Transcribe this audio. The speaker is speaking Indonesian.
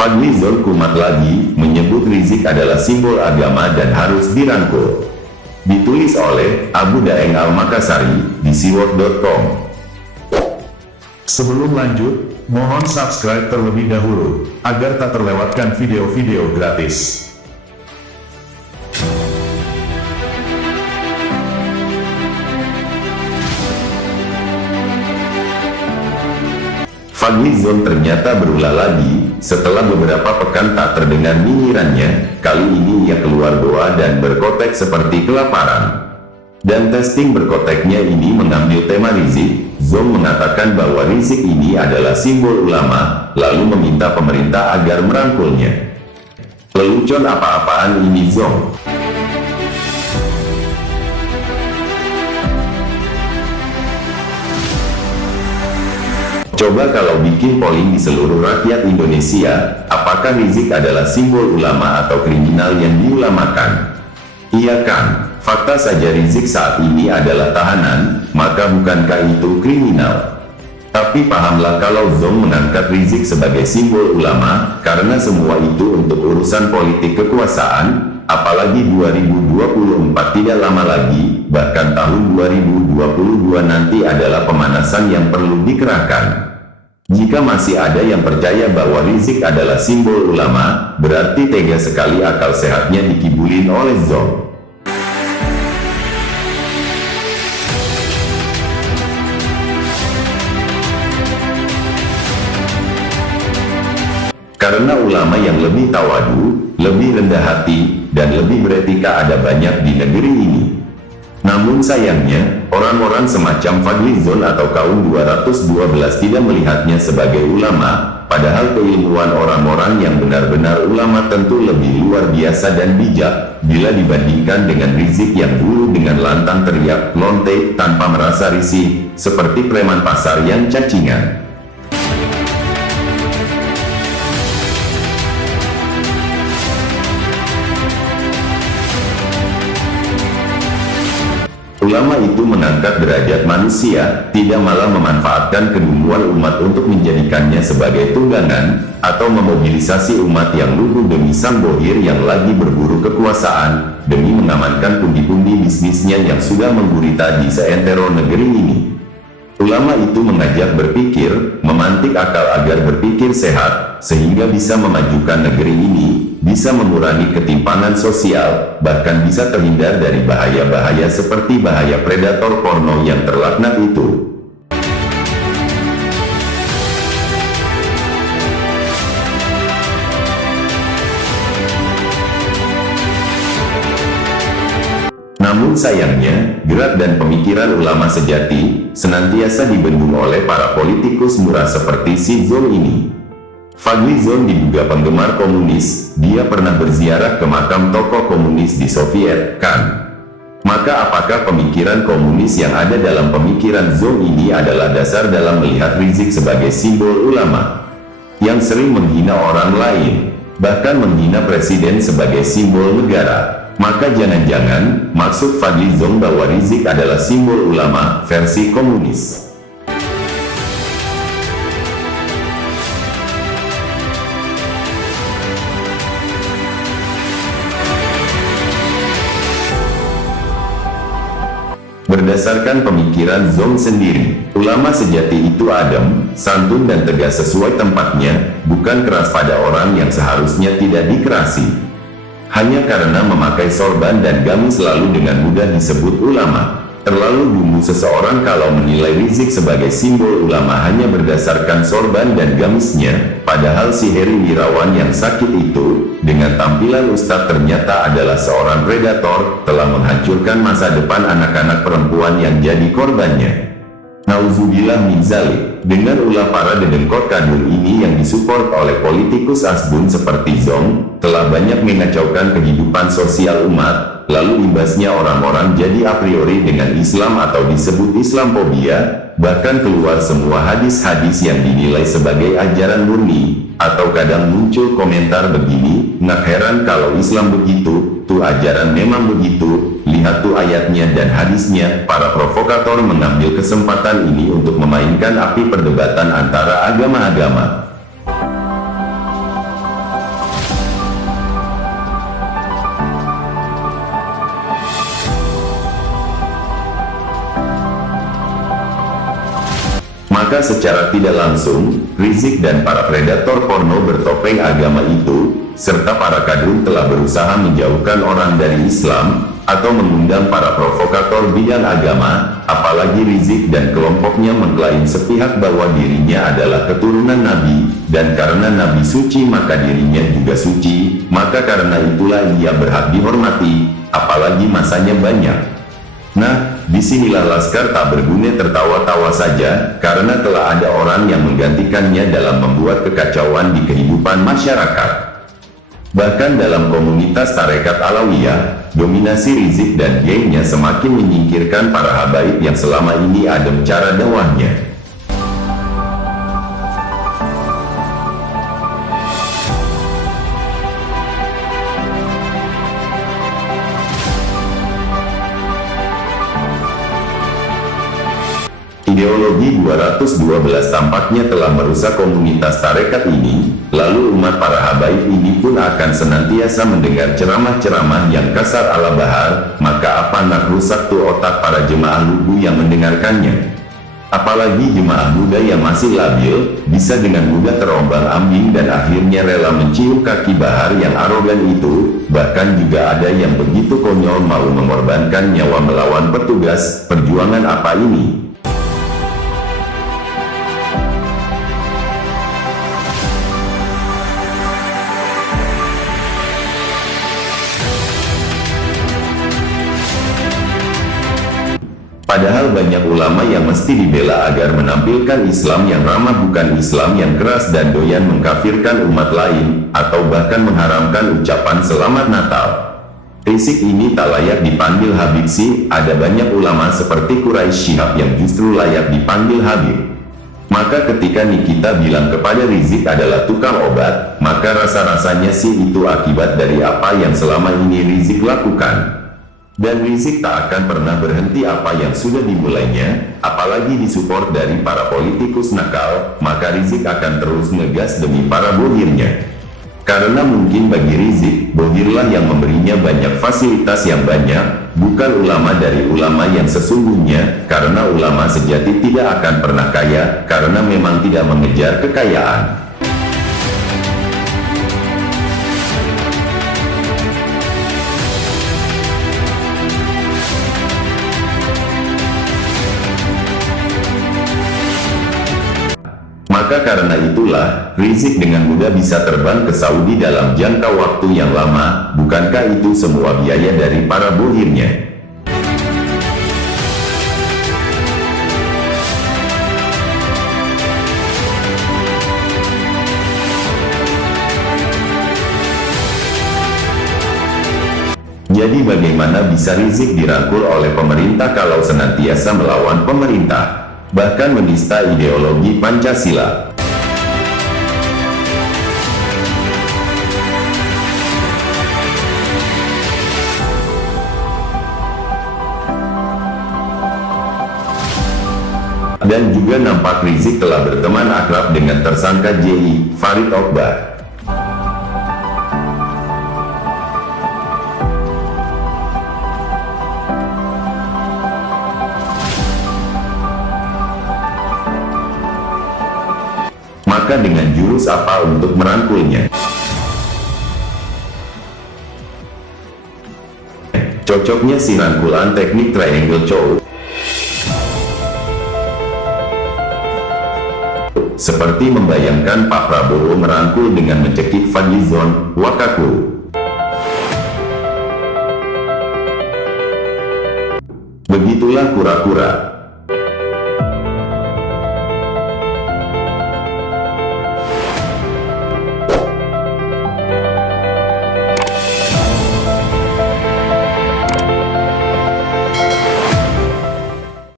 Fadlizon kumat lagi, menyebut Rizik adalah simbol agama dan harus dirangkul. Ditulis oleh Abu Daeng Al-Makassari di siwot.com. Sebelum lanjut, mohon subscribe terlebih dahulu, agar tak terlewatkan video-video gratis. Fadlizon ternyata berulah lagi, setelah beberapa pekan tak terdengar nyinyirannya, kali ini ia keluar doa dan berkotek seperti kelaparan. Dan testing berkoteknya ini mengambil tema Rizik. Zong mengatakan bahwa Rizik ini adalah simbol ulama, lalu meminta pemerintah agar merangkulnya. Lelucon apa-apaan ini Zong? Coba kalau bikin polling di seluruh rakyat Indonesia, apakah Rizik adalah simbol ulama atau kriminal yang diulamakan? Iya kan? Fakta saja Rizik saat ini adalah tahanan, maka bukankah itu kriminal? Tapi pahamlah kalau Zong mengangkat Rizik sebagai simbol ulama, karena semua itu untuk urusan politik kekuasaan, apalagi 2024 tidak lama lagi, bahkan tahun 2022 nanti adalah pemanasan yang perlu dikerahkan. Jika masih ada yang percaya bahwa Rizik adalah simbol ulama, berarti tega sekali akal sehatnya dikibulin oleh Zong. Karena ulama yang lebih tawadu, lebih rendah hati, dan lebih beretika ada banyak di negeri ini. Namun sayangnya, orang-orang semacam Fadlizon atau kaum 212 tidak melihatnya sebagai ulama, padahal keilmuan orang-orang yang benar-benar ulama tentu lebih luar biasa dan bijak, bila dibandingkan dengan Rizik yang dulu dengan lantang teriak lonte tanpa merasa risih, seperti preman pasar yang cacingan. Ulama itu mengangkat derajat manusia, tidak malah memanfaatkan kedunguan umat untuk menjadikannya sebagai tunggangan, atau memobilisasi umat yang lugu demi sang bohir yang lagi berburu kekuasaan, demi mengamankan pundi-pundi bisnisnya yang sudah menggurita di seantero negeri ini. Ulama itu mengajak berpikir, memantik akal agar berpikir sehat, sehingga bisa memajukan negeri ini, bisa mengurangi ketimpangan sosial, bahkan bisa terhindar dari bahaya-bahaya seperti bahaya predator porno yang terlaknat itu. Namun sayangnya, gerak dan pemikiran ulama sejati, senantiasa dibendung oleh para politikus murah seperti si Zong ini. Fadlizon diduga penggemar komunis, dia pernah berziarah ke makam tokoh komunis di Soviet, kan? Maka apakah pemikiran komunis yang ada dalam pemikiran Zong ini adalah dasar dalam melihat Rizik sebagai simbol ulama? Yang sering menghina orang lain, bahkan menghina presiden sebagai simbol negara. Maka jangan-jangan, maksud Fadlizon bahwa Rizik adalah simbol ulama, versi komunis. Berdasarkan pemikiran Zong sendiri, ulama sejati itu adem, santun dan tegas sesuai tempatnya, bukan keras pada orang yang seharusnya tidak dikerasi. Hanya karena memakai sorban dan gamis selalu dengan mudah disebut ulama. Terlalu dungu seseorang kalau menilai Rizik sebagai simbol ulama hanya berdasarkan sorban dan gamisnya, padahal si Heri Wirawan yang sakit itu, dengan tampilan ustadz ternyata adalah seorang predator, telah menghancurkan masa depan anak-anak perempuan yang jadi korbannya. Nauzubillah min zalik. Dengan ulah para dedengkot kadul ini yang disupport oleh politikus asbun seperti Zong, telah banyak mengacaukan kehidupan sosial umat, lalu imbasnya orang-orang jadi a priori dengan Islam atau disebut Islamophobia, bahkan keluar semua hadis-hadis yang dinilai sebagai ajaran murni, atau kadang muncul komentar begini, nggak heran kalau Islam begitu, tuh ajaran memang begitu, lihat tuh ayatnya dan hadisnya. Para provokator mengambil kesempatan ini untuk memainkan api perdebatan antara agama-agama. Maka secara tidak langsung, Rizik dan para predator porno bertopeng agama itu, serta para kadrun telah berusaha menjauhkan orang dari Islam, atau mengundang para provokator bidang agama, apalagi Rizik dan kelompoknya mengklaim sepihak bahwa dirinya adalah keturunan Nabi, dan karena Nabi suci maka dirinya juga suci, maka karena itulah ia berhak dihormati, apalagi masanya banyak. Nah, disinilah Laskar tak berguna tertawa-tawa saja, karena telah ada orang yang menggantikannya dalam membuat kekacauan di kehidupan masyarakat. Bahkan dalam komunitas Tarekat Alawiyah, dominasi Rizik dan gengnya semakin menyingkirkan para habaib yang selama ini adem cara dakwahnya. Ideologi 212 tampaknya telah merusak komunitas tarekat ini, lalu umat para habaib ini pun akan senantiasa mendengar ceramah-ceramah yang kasar ala Bahar, maka apa nak rusak tuh otak para jemaah lugu yang mendengarkannya. Apalagi jemaah muda yang masih labil, bisa dengan mudah terombang-ambing dan akhirnya rela mencium kaki Bahar yang arogan itu, bahkan juga ada yang begitu konyol mau mengorbankan nyawa melawan petugas. Perjuangan apa ini? Padahal banyak ulama yang mesti dibela agar menampilkan Islam yang ramah, bukan Islam yang keras dan doyan mengkafirkan umat lain, atau bahkan mengharamkan ucapan selamat Natal. Rizik ini tak layak dipanggil Habib sih, ada banyak ulama seperti Quraisy Shihab yang justru layak dipanggil Habib. Maka ketika Nikita bilang kepada Rizik adalah tukang obat, maka rasa-rasanya sih itu akibat dari apa yang selama ini Rizik lakukan. Dan Rizik tak akan pernah berhenti apa yang sudah dimulainya, apalagi disupport dari para politikus nakal, maka Rizik akan terus ngegas demi para bohirnya. Karena mungkin bagi Rizik, bohirlah yang memberinya banyak fasilitas yang banyak, bukan ulama dari ulama yang sesungguhnya, karena ulama sejati tidak akan pernah kaya, karena memang tidak mengejar kekayaan. Maka karena itulah, Rizik dengan mudah bisa terbang ke Saudi dalam jangka waktu yang lama, bukankah itu semua biaya dari para bohirnya? Jadi bagaimana bisa Rizik dirangkul oleh pemerintah kalau senantiasa melawan pemerintah? Bahkan menista ideologi Pancasila. Dan juga nampak Rizik telah berteman akrab dengan tersangka JI, Farid Okbar. Maka dengan jurus apa untuk merangkulnya? Cocoknya si rangkulan teknik triangle chow. Seperti membayangkan Pak Prabowo merangkul dengan mencekik Fadlizon, Wakaku. Begitulah kura-kura.